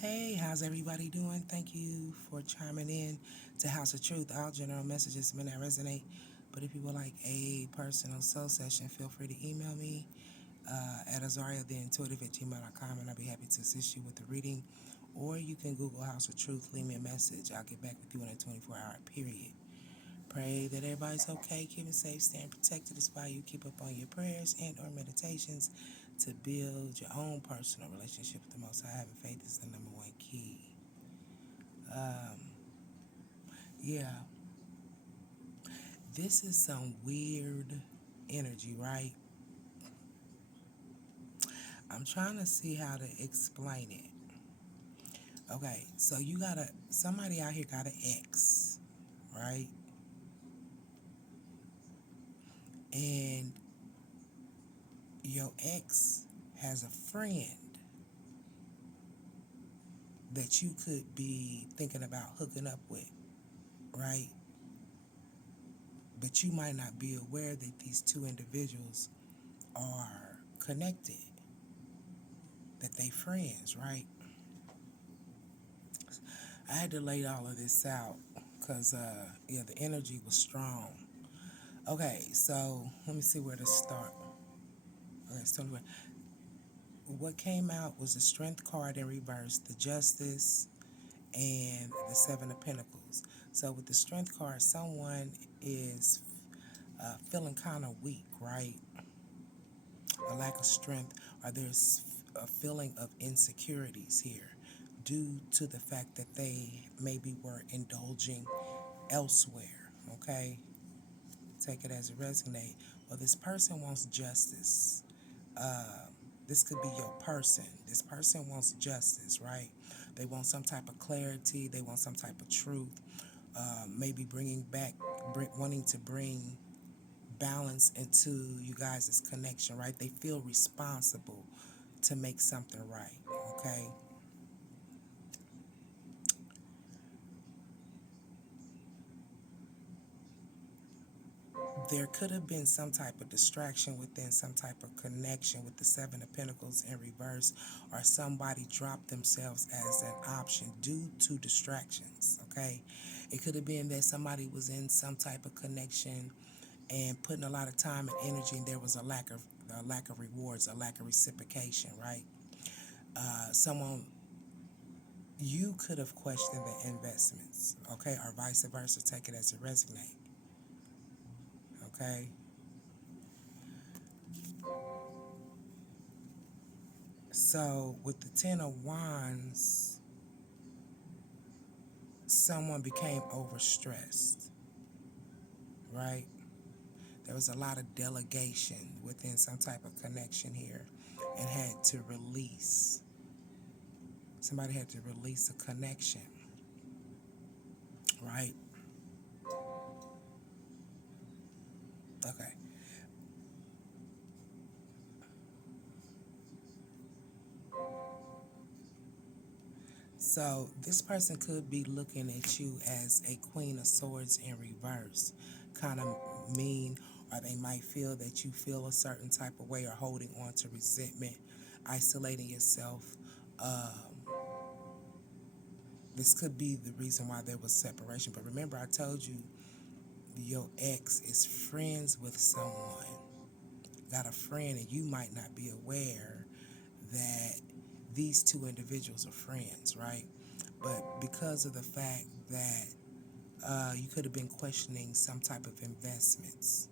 Hey, how's everybody doing? Thank you for chiming in to House of Truth. All general messages may not resonate, but if you would like a personal soul session, feel free to email me at AZARIATHEINTUITIVE@gmail.com, and I'll be happy to assist you with the reading. Or you can Google House of Truth, leave me a message. I'll get back with you in a 24-hour period. Pray that everybody's okay, keeping safe, staying protected. Is why you keep up on your prayers and or meditations to build your own personal relationship with the Most High. Having faith is the number one key. Um, yeah, this is some weird energy, right? I'm trying to see how to explain it. Okay, so somebody out here got an ex, right? And your ex has a friend that you could be thinking about hooking up with, right? But you might not be aware that these two individuals are connected, that they friends, right? I had to lay all of this out because, yeah, the energy was strong. Okay, so let me see where to start. Okay, so what came out was the Strength card in reverse, the Justice, and the Seven of Pentacles. So with the Strength card, someone is feeling kind of weak, right? A lack of strength, or there's a feeling of insecurities here due to the fact that they maybe were indulging elsewhere, okay? Take it as it resonates. Well, this person wants justice. Uh, this could be your person. This person wants justice, right? They want some type of clarity. They want some type of truth. Maybe wanting to bring balance into you guys' connection, right? They feel responsible to make something right, okay? There could have been some type of distraction within some type of connection with the Seven of Pentacles in reverse, or somebody dropped themselves as an option due to distractions, okay? It could have been that somebody was in some type of connection and putting a lot of time and energy, and there was a lack of rewards, a lack of reciprocation, right? Someone you could have questioned the investments, okay, or vice versa. Take it as it resonates, okay? So with the Ten of Wands, someone became overstressed, right? There was a lot of delegation within some type of connection here and had to release. Somebody had to release a connection, right? Okay. So this person could be looking at you as a Queen of Swords in reverse, kind of mean, or they might feel that you feel a certain type of way or holding on to resentment, isolating yourself. Um, this could be the reason why there was separation. But remember, I told you your ex is friends with someone, got a friend, and you might not be aware that these two individuals are friends, right? But because of the fact that you could have been questioning some type of investments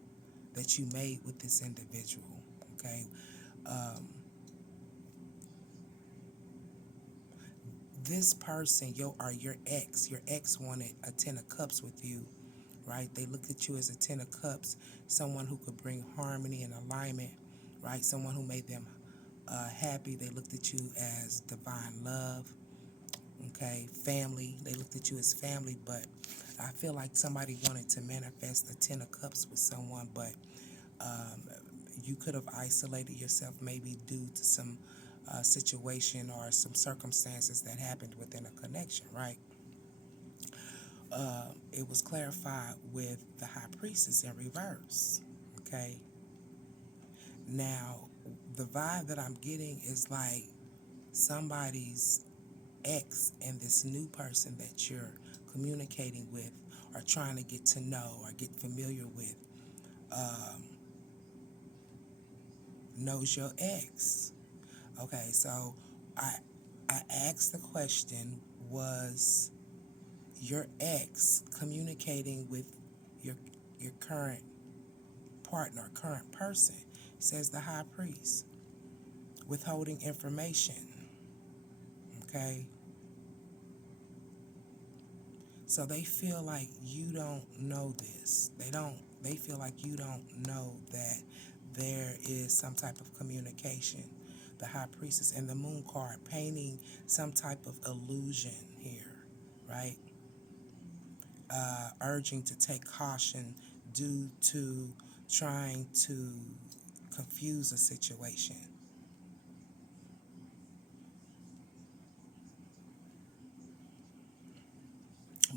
that you made with this individual, okay? Um, this person, your ex wanted a Ten of Cups with you, right? They looked at you as a Ten of Cups, someone who could bring harmony and alignment, right? Someone who made them happy. They looked at you as divine love, okay? Family. They looked at you as family, but I feel like somebody wanted to manifest the Ten of Cups with someone, but um, you could have isolated yourself maybe due to some situation or some circumstances that happened within a connection, right? It was clarified with the High Priestess in reverse, okay? Now, the vibe that I'm getting is like somebody's ex and this new person that you're communicating with or trying to get to know or get familiar with knows your ex. Okay, so I I asked the question, was your ex communicating with your your current partner, current person? Says the high priest. Withholding information. Okay? So they feel like you don't know this. They feel like you don't know that there is some type of communication. The high priestess and the moon card painting some type of illusion here, right? Urging to take caution due to trying to confuse a situation.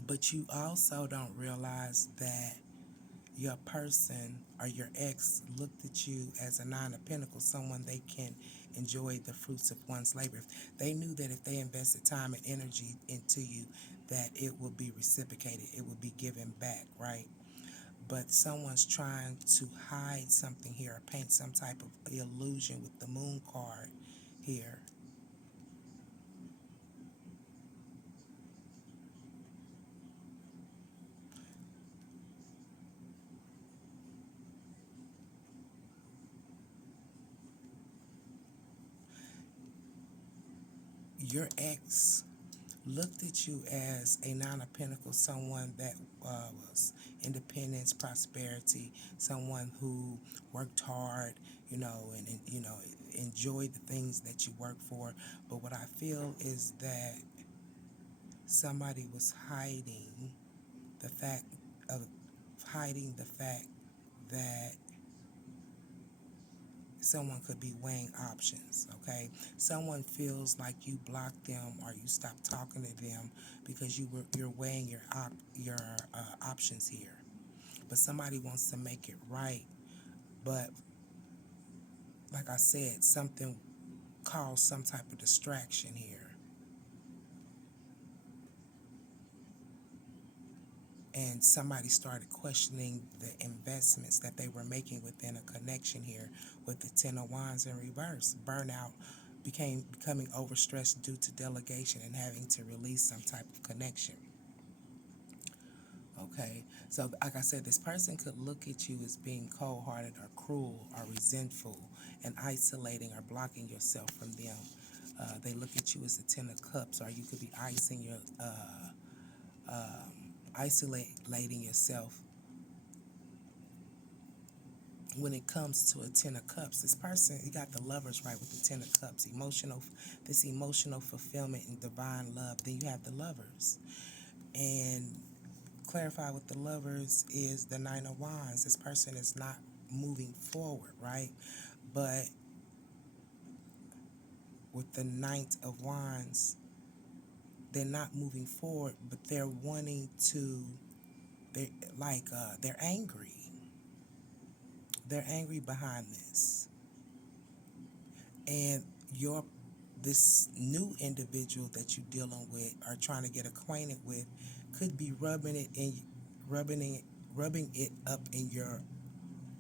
But you also don't realize that your person or your ex looked at you as a nine of pentacles, someone they can enjoy the fruits of one's labor. If they knew that if they invested time and energy into you, that it would be reciprocated, it would be given back, right? But someone's trying to hide something here or paint some type of illusion with the moon card here. Your ex looked at you as a nine of pentacles, someone that was independence, prosperity, someone who worked hard, and enjoyed the things that you work for. But what I feel is that somebody was the fact hiding the fact that someone could be weighing options. Okay, someone feels like you blocked them or you stopped talking to them because you're weighing your options here. But somebody wants to make it right, but like I said, something caused some type of distraction here, and somebody started questioning the investments that they were making within a connection here with the Ten of Wands in reverse. Burnout becoming overstressed due to delegation and having to release some type of connection. Okay, so like I said, this person could look at you as being cold-hearted or cruel or resentful and isolating or blocking yourself from them. They look at you as the Ten of Cups, or you could be isolating yourself. When it comes to a Ten of Cups, this person, you got the Lovers right with the Ten of Cups, this emotional fulfillment and divine love. Then you have the Lovers, and clarify with the Lovers is the Nine of Wands. This person is not moving forward, right? But with the Knight of Wands, they're not moving forward, but they're wanting to. They're angry. They're angry behind this, and this new individual that you're dealing with or trying to get acquainted with could be rubbing it up in your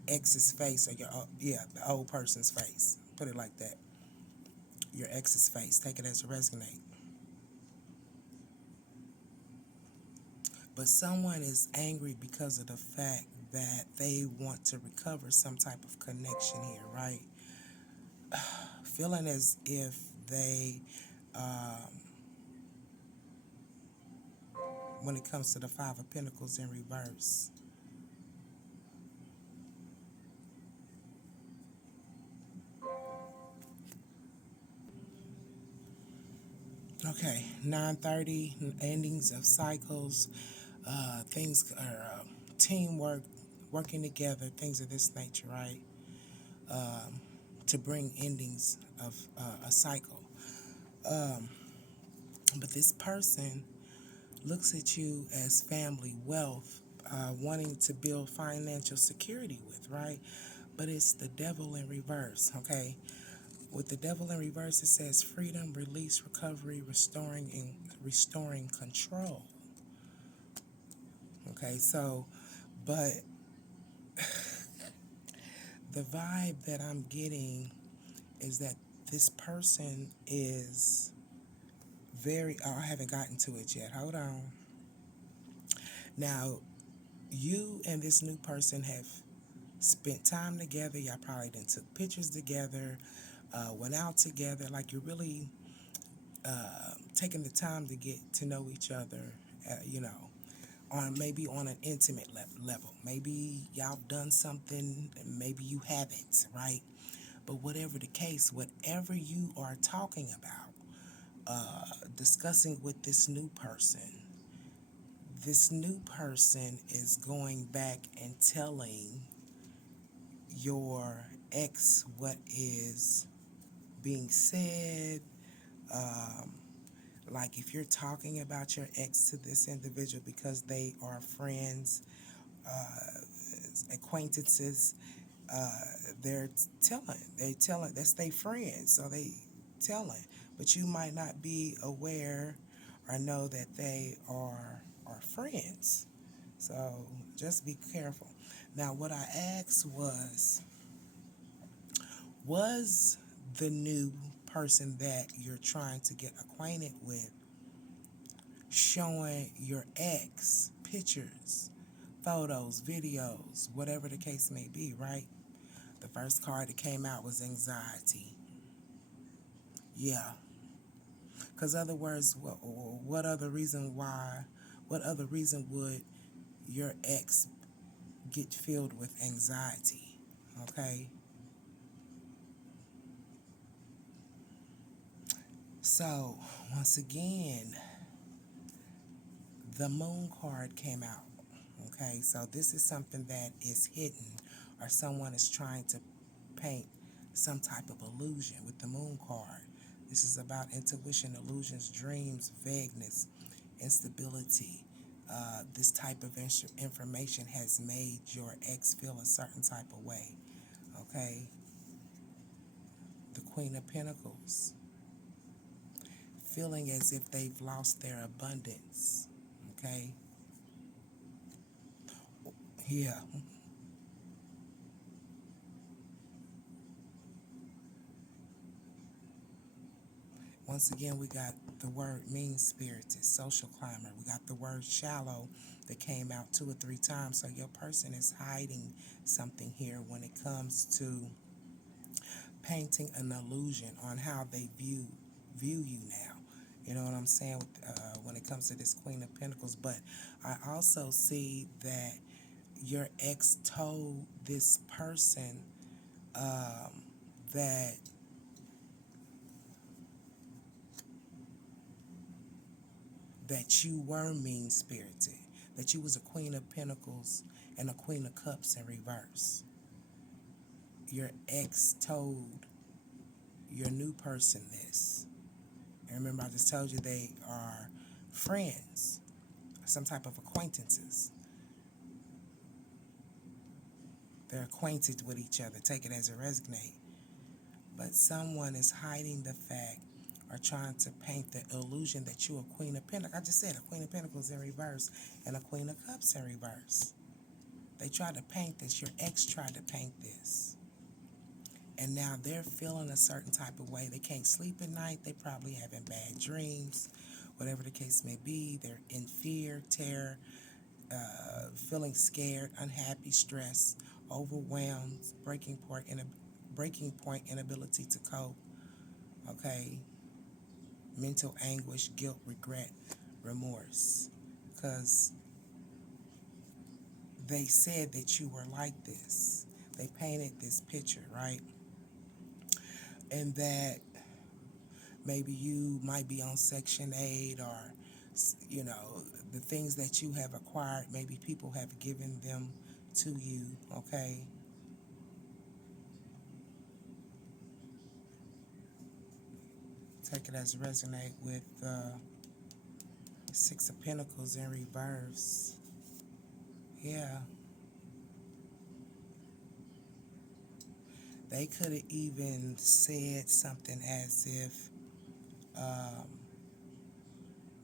ex's face, or the old person's face. Put it like that. Your ex's face. Take it as it resonate. But someone is angry because of the fact that they want to recover some type of connection here, right? Feeling as if they, when it comes to the Five of Pentacles in reverse, okay, 9:30, endings of cycles, things are teamwork, working together, things of this nature, right? To bring endings of a cycle. But this person looks at you as family, wealth, wanting to build financial security with, right? But it's the devil in reverse, okay? With the devil in reverse, it says freedom, release, recovery, restoring control. Okay, so, but the vibe that I'm getting is that this person is very, oh, I haven't gotten to it yet. Hold on. Now, you and this new person have spent time together. Y'all probably done took pictures together, went out together. Like you're really taking the time to get to know each other, on maybe on an intimate level. Maybe y'all done something, maybe you haven't, right? But whatever the case, whatever you are talking about, discussing with this new person is going back and telling your ex what is being said. Like if you're talking about your ex to this individual because they are friends, acquaintances, they're telling, that's their friends, so they telling. But you might not be aware or know that they are friends. So just be careful. Now, what I asked was the new person that you're trying to get acquainted with showing your ex pictures, photos, videos, whatever the case may be, right? The first card that came out was anxiety. Yeah. Because other words, what other reason would your ex get filled with anxiety? Okay. So, once again, the moon card came out. Okay, so this is something that is hidden or someone is trying to paint some type of illusion with the moon card. This is about intuition, illusions, dreams, vagueness, instability. This type of information has made your ex feel a certain type of way. Okay, the Queen of Pentacles, feeling as if they've lost their abundance. Okay, yeah. Once again, we got the word mean-spirited, social climber. We got the word shallow that came out 2 or 3 times. So your person is hiding something here when it comes to painting an illusion on how they view you now. You know what I'm saying? When it comes to this Queen of Pentacles. But I also see that your ex told this person that you were mean-spirited, that you was a Queen of Pentacles and a Queen of Cups in reverse. Your ex told your new person this. And remember, I just told you they are friends, some type of acquaintances. They're acquainted with each other. Take it as it resonates. But someone is hiding the fact or trying to paint the illusion that you're a Queen of Pentacles. I just said a Queen of Pentacles in reverse and a Queen of Cups in reverse. They tried to paint this. Your ex tried to paint this. And now they're feeling a certain type of way. They can't sleep at night. They probably having bad dreams. Whatever the case may be, they're in fear, terror, feeling scared, unhappy, stressed, overwhelmed, breaking point inability to cope. Okay, mental anguish, guilt, regret, remorse, because they said that you were like this. They painted this picture, right? And that maybe you might be on Section 8 or, the things that you have acquired, maybe people have given them to you, okay? Take it as resonate with Six of Pentacles in reverse. Yeah. They could have even said something as if um,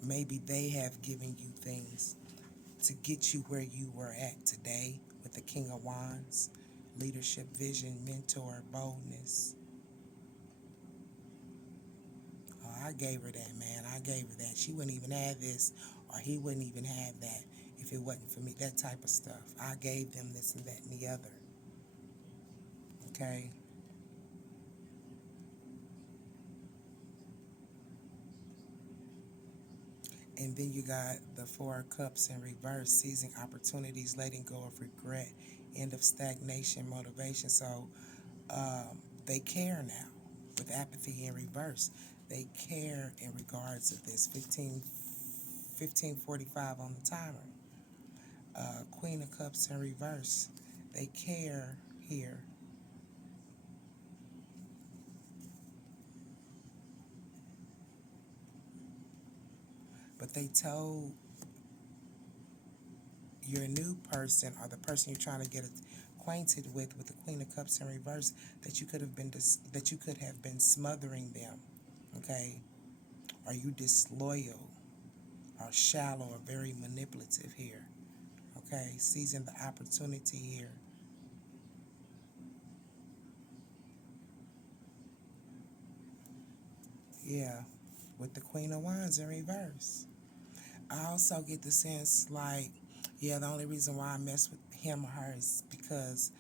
maybe they have given you things to get you where you were at today with the King of Wands, leadership, vision, mentor, boldness. Oh, I gave her that, man. I gave her that. She wouldn't even have this, or he wouldn't even have that if it wasn't for me. That type of stuff. I gave them this and that and the other. Okay? And then you got the Four of Cups in reverse, seizing opportunities, letting go of regret, end of stagnation, motivation. So they care now with apathy in reverse. They care in regards of this 15:45 on the timer. Queen of Cups in reverse. They care here. But they told your new person or the person you're trying to get acquainted with the Queen of Cups in reverse, that you could have been smothering them. Okay? Are you disloyal or shallow or very manipulative here? Okay? Seizing the opportunity here. Yeah, with the Queen of Wands in reverse. I also get the sense like, yeah, the only reason why I mess with him or her is because,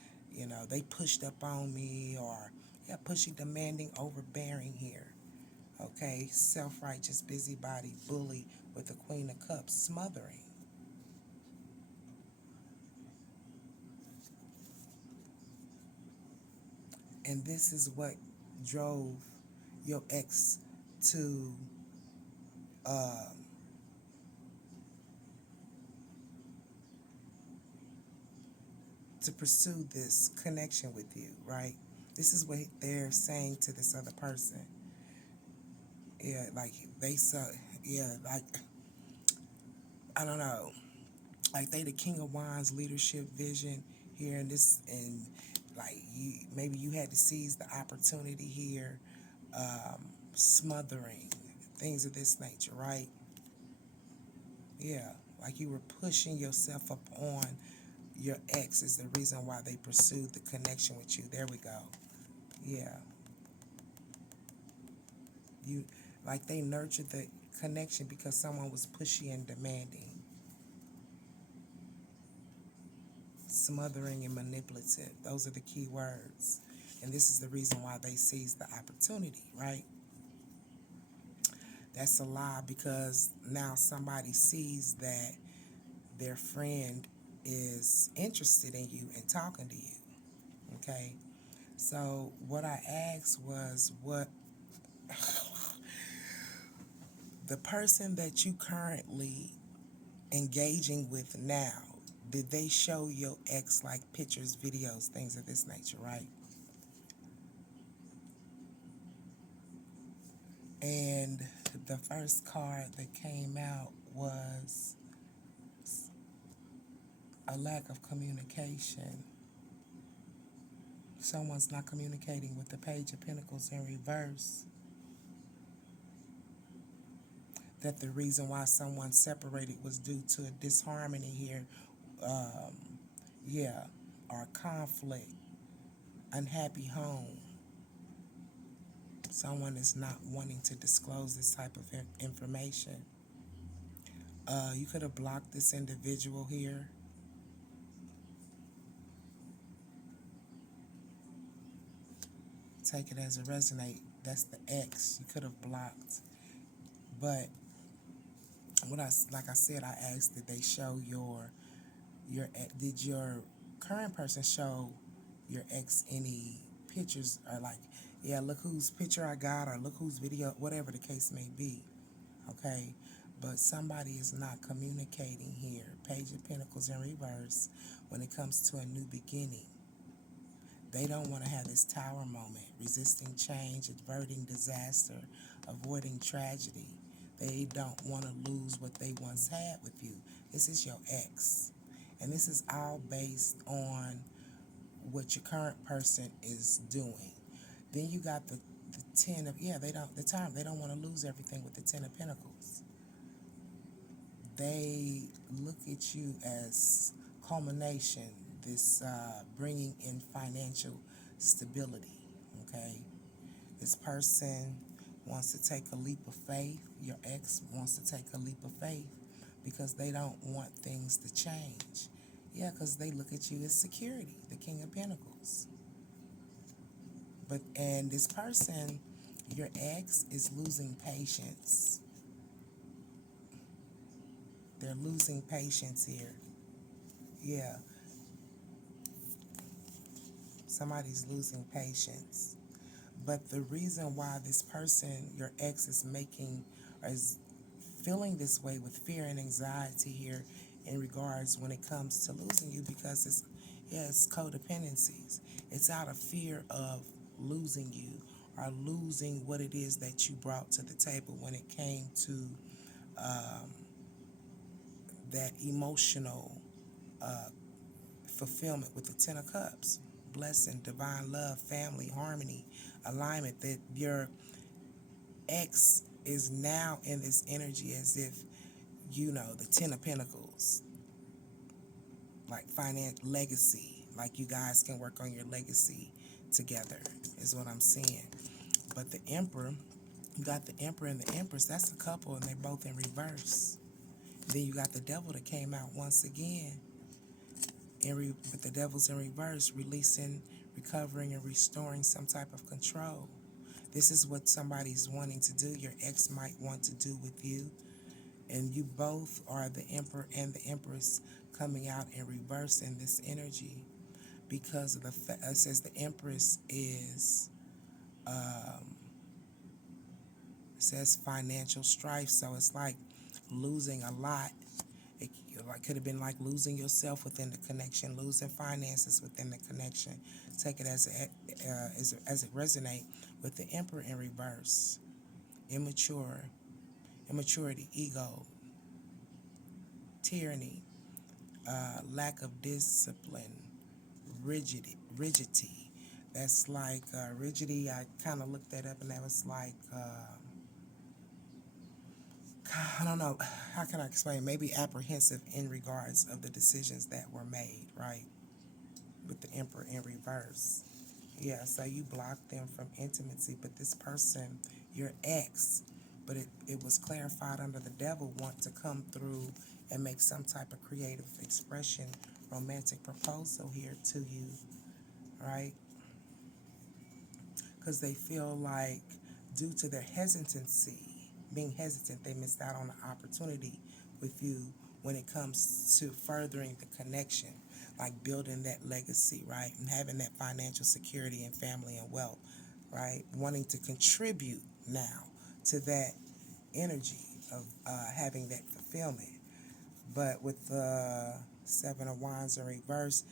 they pushed up on me, or, yeah, pushy, demanding, overbearing here. Okay, self-righteous, busybody, bully with the Queen of Cups, smothering. And this is what drove your ex to uh, to pursue this connection with you, right? This is what they're saying to this other person. Yeah, like they saw, yeah, like, I don't know, like they the King of Wands, leadership, vision here, and this, and like maybe you had to seize the opportunity here, smothering, things of this nature, right? Yeah, like you were pushing yourself up on your ex is the reason why they pursued the connection with you. There we go. Yeah. You, like they nurtured the connection because someone was pushy and demanding, smothering and manipulative. Those are the key words. And this is the reason why they seized the opportunity, right? That's a lie, because now somebody sees that their friend is interested in you and talking to you. Okay? So what I asked was, what the person that you currently engaging with now, did they show your ex like pictures, videos, things of this nature, right? And the first card that came out was a lack of communication. Someone's not communicating with the Page of Pentacles in reverse. That the reason why someone separated was due to a disharmony here. Yeah, or conflict, unhappy home. Someone is not wanting to disclose this type of information. You could have blocked this individual here. Take it as a resonate. That's the X. You could have blocked. But like I said, I asked, did they show did your current person show your ex any pictures, or like, yeah, look whose picture I got, or look whose video, whatever the case may be. Okay? But somebody is not communicating here. Page of Pentacles in reverse when it comes to a new beginning. They don't want to have this tower moment, resisting change, averting disaster, avoiding tragedy. They don't want to lose what they once had with you. This is your ex. And this is all based on what your current person is doing. Then you got the ten of, yeah, they don't want to lose everything with the Ten of Pentacles. They look at you as culmination, this bringing in financial stability. Okay, this person wants to take a leap of faith. Your ex wants to take a leap of faith because they don't want things to change. Yeah, because they look at you as security, the King of Pentacles. And this person, your ex, is losing patience. They're losing patience here. Yeah, somebody's losing patience. But the reason why this person, your ex, is feeling this way with fear and anxiety here in regards when it comes to losing you, because it's codependencies. It's out of fear of losing you or losing what it is that you brought to the table when it came to that emotional fulfillment with the Ten of Cups. Blessing, divine love, family, harmony, alignment. That your ex is now in this energy as if, the Ten of Pentacles, like finance, legacy, like you guys can work on your legacy together, is what I'm seeing. But the Emperor, you got the Emperor and the Empress, that's a couple, and they're both in reverse. Then you got the Devil that came out once again, but the Devil's in reverse, releasing, recovering, and restoring some type of control. This is what somebody's wanting to do. Your ex might want to do with you. And you both are the Emperor and the Empress coming out in reverse in this energy, because of it says the Empress is, it says financial strife. So it's like losing a lot. It could have been like losing yourself within the connection, losing finances within the connection. Take it as it resonate with the Emperor in reverse. Immaturity, ego, tyranny, lack of discipline, rigidity. That's like rigidity. I kind of looked that up, and that was like, I don't know, how can I explain? Maybe apprehensive in regards of the decisions that were made, right? With the Emperor in reverse. Yeah, so you blocked them from intimacy, but this person, your ex, but it was clarified under the Devil, want to come through and make some type of creative expression, romantic proposal here to you, right? Because they feel like due to their being hesitant, they missed out on the opportunity with you when it comes to furthering the connection, like building that legacy, right? And having that financial security and family and wealth, right? Wanting to contribute now to that energy of having that fulfillment. But with the Seven of Wands in reverse,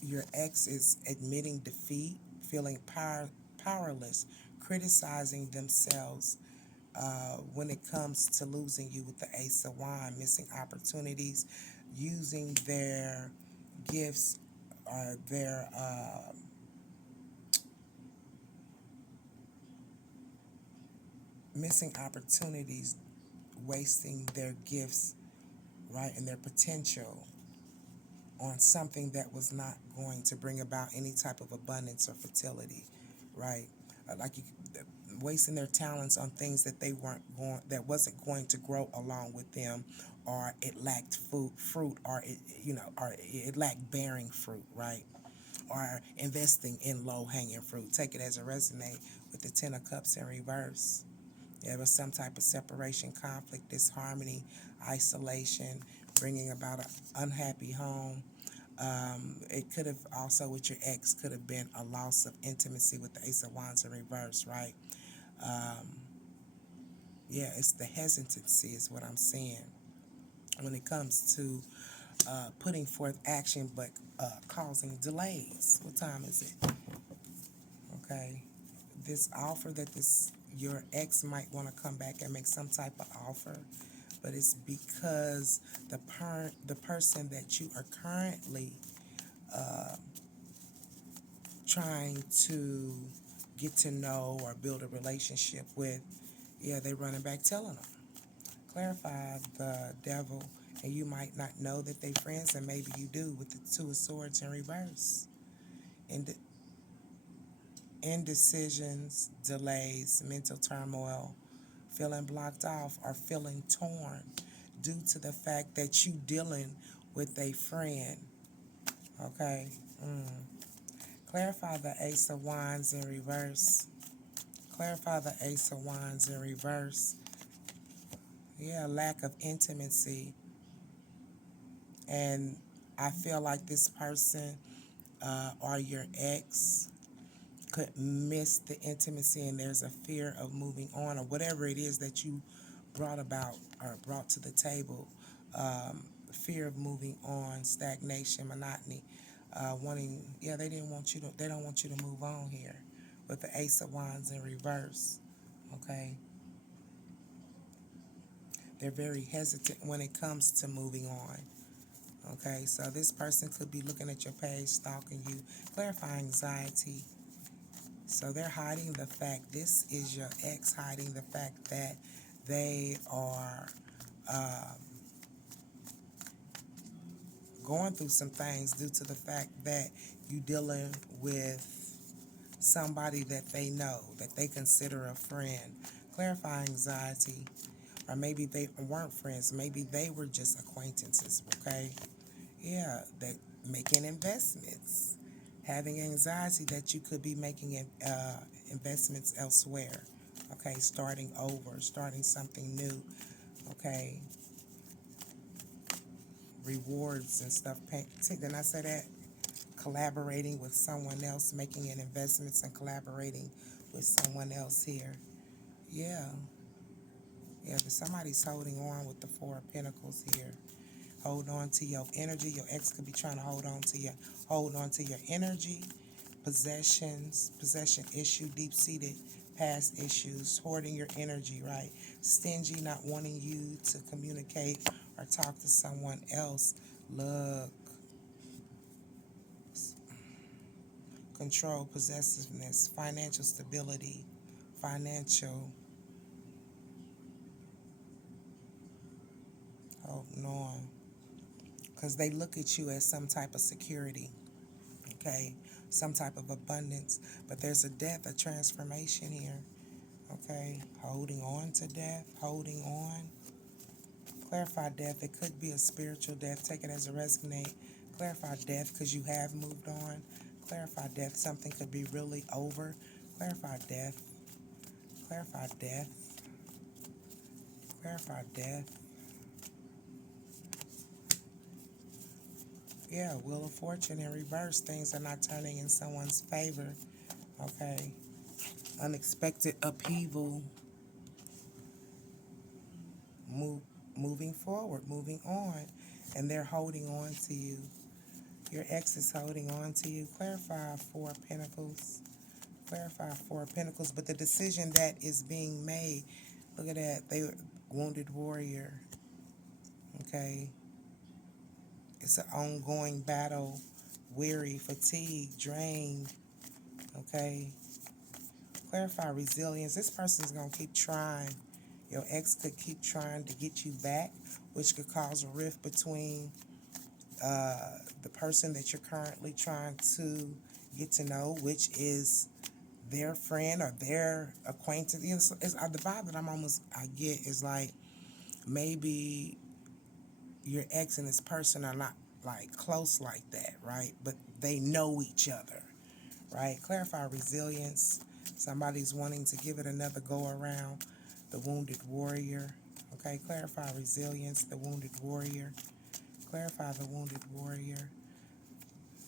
your ex is admitting defeat, feeling powerless, criticizing themselves when it comes to losing you with the Ace of Wands, missing opportunities, using their gifts or their missing opportunities, wasting their gifts, right, and their potential on something that was not going to bring about any type of abundance or fertility, right? Wasting their talents on things that that wasn't going to grow along with them, or it lacked fruit, or it lacked bearing fruit, right? Or investing in low-hanging fruit. Take it as a resonate with the Ten of Cups in reverse. There was some type of separation, conflict, disharmony, isolation, bringing about an unhappy home. It could have also, with your ex, could have been a loss of intimacy with the Ace of Wands in reverse, right? It's the hesitancy is what I'm seeing when it comes to putting forth action, but causing delays. What time is it? Okay. This offer that your ex might want to come back and make some type of offer, but it's because the person that you are currently trying to get to know or build a relationship with, yeah, they running back telling them. Clarify the devil, and you might not know that they friends, and maybe you do, with the Two of Swords in reverse. Indecisions, delays, mental turmoil, feeling blocked off, or feeling torn due to the fact that you dealing with a friend. Okay? Clarify the Ace of Wands in reverse. Clarify the Ace of Wands in reverse. Yeah, lack of intimacy. And I feel like this person or your ex could miss the intimacy, and there's a fear of moving on, or whatever it is that you brought about or brought to the table. Fear of moving on, stagnation, monotony, they don't want you to move on here with the Ace of Wands in reverse. Okay, they're very hesitant when it comes to moving on. Okay, so this person could be looking at your page, stalking you. Clarify anxiety. So they're hiding the fact, this is your ex hiding the fact that they are going through some things due to the fact that you dealing with somebody that they know, that they consider a friend. Clarify anxiety. Or maybe they weren't friends. Maybe they were just acquaintances, okay? Yeah, that making investments. Having anxiety that you could be making investments elsewhere. Okay, starting over, starting something new. Okay, rewards and stuff. Didn't I say that? Collaborating with someone else, making an investments and collaborating with someone else here. Yeah, yeah, but somebody's holding on with the Four of Pentacles here. Hold on to your energy. Your ex could be trying to hold on to your energy, possession issue, deep-seated past issues, hoarding your energy, right? Stingy, not wanting you to communicate or talk to someone else. Look, control, possessiveness, financial stability, financial, holding on. Because they look at you as some type of security, okay? Some type of abundance. But there's a death, a transformation here, okay? Holding on to death, holding on. Clarify death. It could be a spiritual death. Take it as a resonate. Clarify death because you have moved on. Clarify death. Something could be really over. Clarify death. Clarify death. Clarify death. Yeah, Wheel of Fortune in reverse. Things are not turning in someone's favor. Okay. Unexpected upheaval. Moving forward, moving on. And they're holding on to you. Your ex is holding on to you. Clarify Four of Pentacles. Clarify Four of Pentacles. But the decision that is being made, look at that. They were wounded warrior. Okay. It's an ongoing battle. Weary, fatigued, drained. Okay. Clarify resilience. This person's going to keep trying. Your ex could keep trying to get you back, which could cause a rift between the person that you're currently trying to get to know, which is their friend or their acquaintance. You know, it's the vibe that I get is like maybe your ex and this person are not like close like that, right? But they know each other, right? Clarify resilience. Somebody's wanting to give it another go around. The wounded warrior. Okay, clarify resilience. The wounded warrior. Clarify the wounded warrior.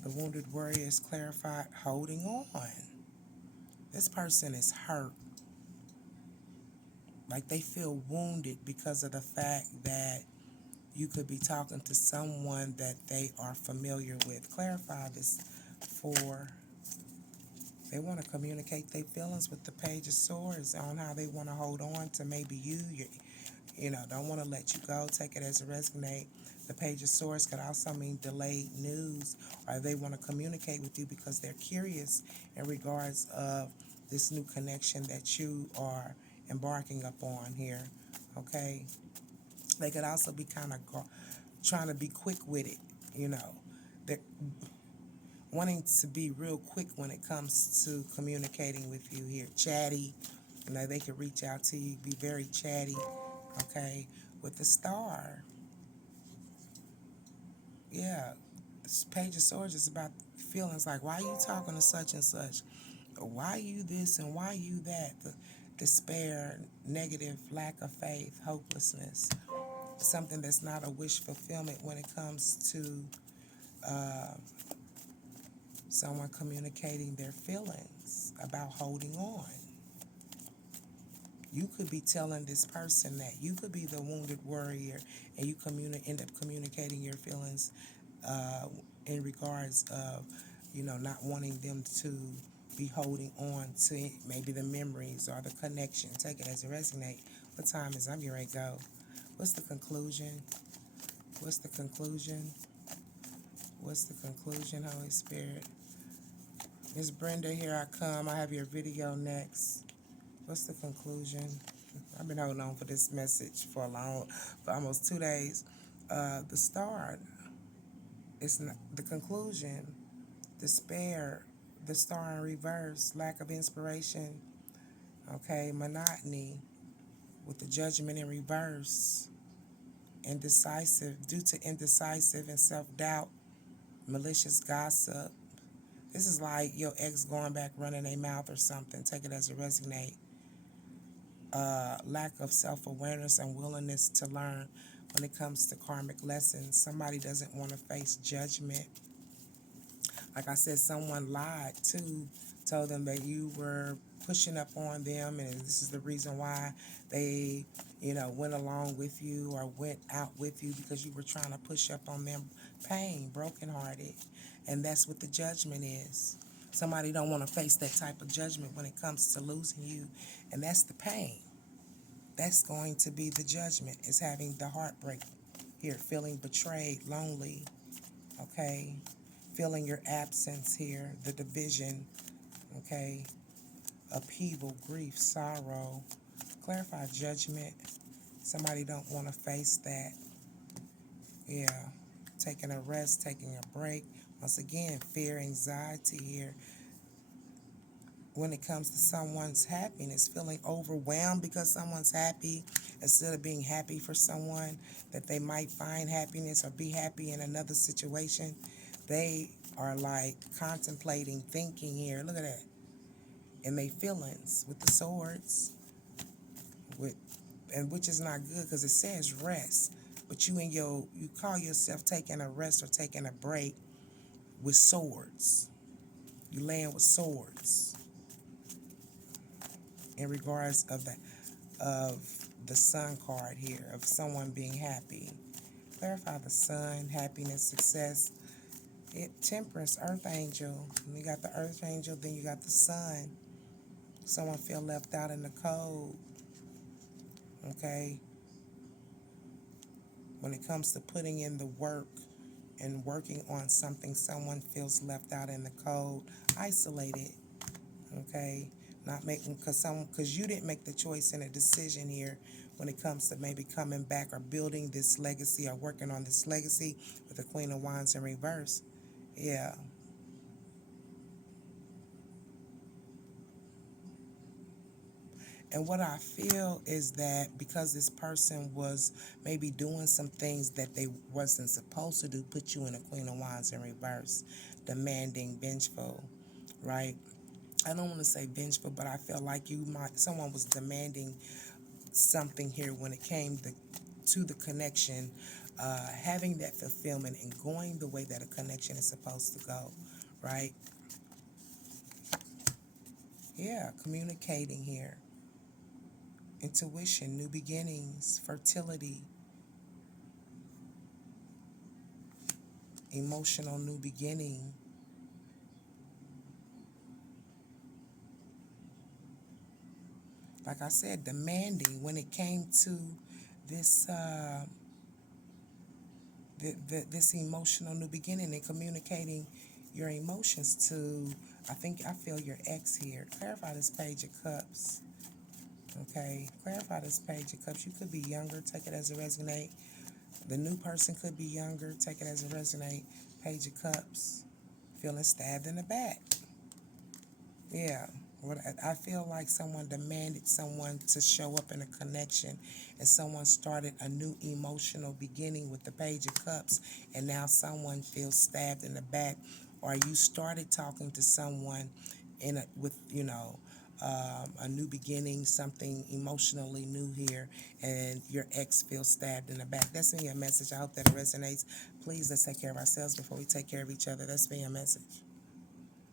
The wounded warrior is clarified holding on. This person is hurt. Like they feel wounded because of the fact that you could be talking to someone that they are familiar with. Clarify this Four They want to communicate their feelings with the Page of Swords on how they want to hold on to maybe you know, don't want to let you go. Take it as it resonate. The Page of Swords could also mean delayed news, or they want to communicate with you because they're curious in regards of this new connection that you are embarking upon here. Okay, they could also be kind of trying to be quick with it. You know, they're wanting to be real quick when it comes to communicating with you here. Chatty, you know, they could reach out to you, be very chatty. Okay, with the Star. Yeah, this Page of Swords is about feelings like, why are you talking to such and such? Or why you this and why you that? The despair, negative, lack of faith, hopelessness. Something that's not a wish fulfillment when it comes to someone communicating their feelings about holding on. You could be telling this person that. You could be the wounded warrior, and you end up communicating your feelings in regards of, you know, not wanting them to be holding on to maybe the memories or the connection. Take it as it resonate. What time is it? I'm getting ready to go. What's the conclusion? What's the conclusion? What's the conclusion, Holy Spirit? Miss Brenda, here I come. I have your video next. What's the conclusion? I've been holding on for this message for almost 2 days. The Star. It's not the conclusion. Despair. The Star in reverse. Lack of inspiration. Okay, monotony. With the Judgment in reverse. Indecisive. Due to indecisive and self-doubt. Malicious gossip. This is like your ex going back running their mouth or something. Take it as it resonate. Lack of self-awareness and willingness to learn when it comes to karmic lessons. Somebody doesn't want to face judgment. Like I said, someone lied too, told them that you were pushing up on them and this is the reason why they, you know, went along with you or went out with you because you were trying to push up on them. Pain, brokenhearted. And that's what the judgment is. Somebody don't want to face that type of judgment when it comes to losing you. And that's the pain. That's going to be the judgment, is having the heartbreak here, feeling betrayed, lonely, okay? Feeling your absence here, the division, okay? Upheaval, grief, sorrow. Clarify judgment. Somebody don't want to face that. Yeah. Taking a rest, taking a break. Once again, fear, anxiety here. When it comes to someone's happiness, feeling overwhelmed because someone's happy instead of being happy for someone, that they might find happiness or be happy in another situation. They are like contemplating, thinking here. Look at that. And they feelings with the swords, and which is not good because it says rest. But you call yourself taking a rest or taking a break with swords. You land with swords. In regards of the Sun card here, of someone being happy. Clarify the Sun, happiness, success. Temperance, Earth Angel. You got the Earth Angel, then you got the Sun. Someone feel left out in the cold. Okay? When it comes to putting in the work and working on something, someone feels left out in the cold, isolated. Okay? Not making, because you didn't make the choice and a decision here when it comes to maybe coming back or building this legacy or working on this legacy with the Queen of Wands in reverse. Yeah. And what I feel is that because this person was maybe doing some things that they wasn't supposed to do, put you in a Queen of Wands in reverse, demanding, vengeful, right? I don't want to say vengeful, but I feel like someone was demanding something here when it came to the connection, having that fulfillment and going the way that a connection is supposed to go, right? Yeah, communicating here. Intuition, new beginnings, fertility, emotional new beginning. like I said, demanding when it came to this this emotional new beginning and communicating your emotions to, I feel your ex here. Clarify this Page of Cups. Okay, clarify this Page of Cups. You could be younger, take it as a resonate. The new person could be younger, take it as a resonate. Page of Cups, feeling stabbed in the back. Yeah, what I feel like someone demanded someone to show up in a connection, and someone started a new emotional beginning with the Page of Cups, and now someone feels stabbed in the back, or you started talking to someone with a new beginning, something emotionally new here, and your ex feels stabbed in the back. That's been your message. I hope that it resonates. Please, let's take care of ourselves before we take care of each other. That's been your message.